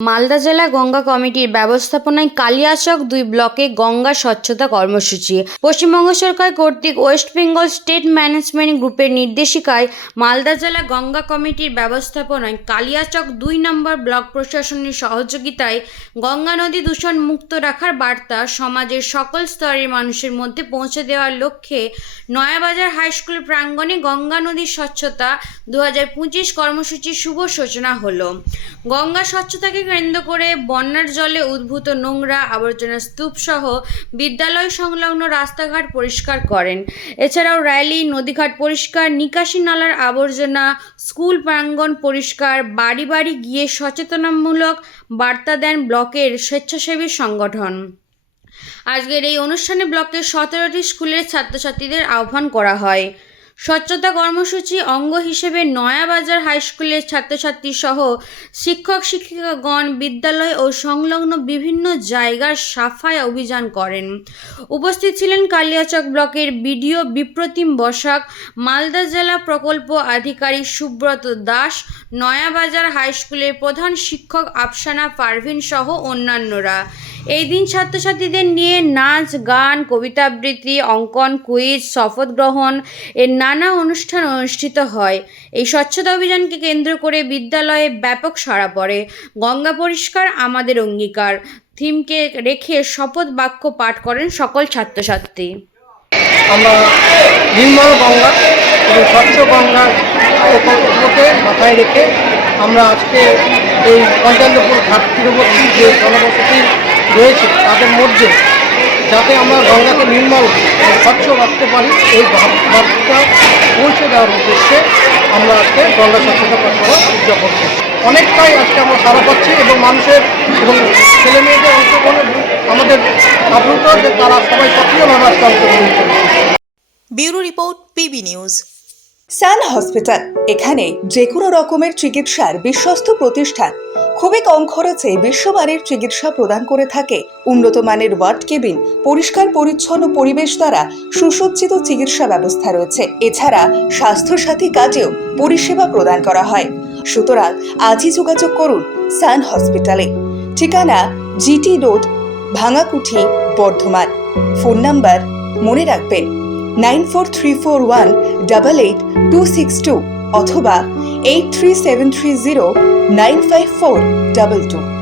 মালদা জেলা গঙ্গা কমিটির ব্যবস্থাপনায় কালিয়াচক ২ ব্লকে গঙ্গা স্বচ্ছতা কর্মসূচি। পশ্চিমবঙ্গ সরকার কর্তৃক ওয়েস্ট বেঙ্গল স্টেট ম্যানেজমেন্ট গ্রুপের নির্দেশিকায় মালদা জেলা গঙ্গা কমিটির ব্যবস্থাপনায় কালিয়াচক ২ নম্বর ব্লক প্রশাসনের সহযোগিতায় গঙ্গা নদী দূষণ মুক্ত রাখার বার্তা সমাজের সকল স্তরের মানুষের মধ্যে পৌঁছে দেওয়ার লক্ষ্যে নয়াবাজার হাই স্কুল প্রাঙ্গণে গঙ্গা নদীর স্বচ্ছতা 2025 কর্মসূচির শুভ সূচনা হলো। গঙ্গা স্বচ্ছতাকে কেন্দ্র করে বন্যার জলে উদ্ভূত নোংরা আবর্জনা স্তূপ সহ বিদ্যালয় সংলগ্ন রাস্তাঘাট পরিষ্কার করেন। এছাড়াও র্যালি, নদীঘাট পরিষ্কার, নিকাশি নালার আবর্জনা, স্কুল প্রাঙ্গণ পরিষ্কার, বাড়ি বাড়ি গিয়ে সচেতনামূলক বার্তা দেন ব্লকের স্বেচ্ছাসেবী সংগঠন। আজকের এই অনুষ্ঠানে ব্লকের 17টি স্কুলের ছাত্রছাত্রীদের আহ্বান করা হয়। স্বচ্ছতা কর্মসূচি অঙ্গ হিসেবে নয়াবাজার হাই স্কুলের ছাত্রছাত্রী সহ শিক্ষক শিক্ষিকাগণ বিদ্যালয় ও সংলগ্ন বিভিন্ন জায়গার সাফাই অভিযান করেন। উপস্থিত ছিলেন কালিয়াচক ব্লকের বিডিও বিপ্রতিম বসাক, মালদা জেলা প্রকল্প আধিকারিক সুব্রত দাস, নয়াবাজার হাই স্কুলের প্রধান শিক্ষক আফসানা পারভিন সহ অন্যান্যরা। এই দিন ছাত্রছাত্রীদের নিয়ে নাচ, গান, কবিতা আবৃত্তি, অঙ্কন, কুইজ, শপথ গ্রহণ এর নানা অনুষ্ঠান অনুষ্ঠিত হয়। এই স্বচ্ছতা অভিযানকে কেন্দ্র করে বিদ্যালয়ে ব্যাপক সাড়া পড়ে। গঙ্গা পরিষ্কার আমাদের অঙ্গীকার থিমকে রেখে শপথ বাক্য পাঠ করেন সকল ছাত্রছাত্রী। আমরা নির্মল গঙ্গা এবং স্বচ্ছ গঙ্গার প্রকল্পকে মাথায় রেখে আমরা আজকে এই পঞ্চানন্দপুর ঘাট তীরবর্তী যে জনবসতি রয়েছে তাদের মধ্যে যাতে আমরা গঙ্গাকে নির্মল স্বচ্ছ রাখতে পারি এই বার্তা পৌঁছে দেওয়ার উদ্দেশ্যে আমরা আজকে গঙ্গা স্বচ্ছতা পরিষেবা উদযাপন করছি। অনেকটাই আজকে আমরা সারা পাচ্ছি এবং মানুষের এবং ছেলেমেয়েদের অংশগ্রহণ আমাদের আপ্লুত যে তারা সবাই সক্রিয়ভাবে আজকে অংশগ্রহণ করছে। Bureau report, PB news. Sun hospital, এখানে যে কোনো রকমের চিকিৎসার বিশ্বস্ত প্রতিষ্ঠান। খুবই কম খরচে বিশ্বমানের চিকিৎসা প্রদান করে থাকে। উন্নত মানের ওয়ার্ড কেবিন, পরিষ্কার পরিচ্ছন্ন পরিবেশ দ্বারা সুসজ্জিত চিকিৎসা ব্যবস্থা রয়েছে। এছাড়া স্বাস্থ্যসাথী কাজেও পরিষেবা প্রদান করা হয়। সুতরাং আজই যোগাযোগ করুন সান হসপিটালে। ঠিকানা GT road, Bhangakuthi, Bardhaman. Phone number মনে রাখবেন 9434188262 অথবা 83730954222।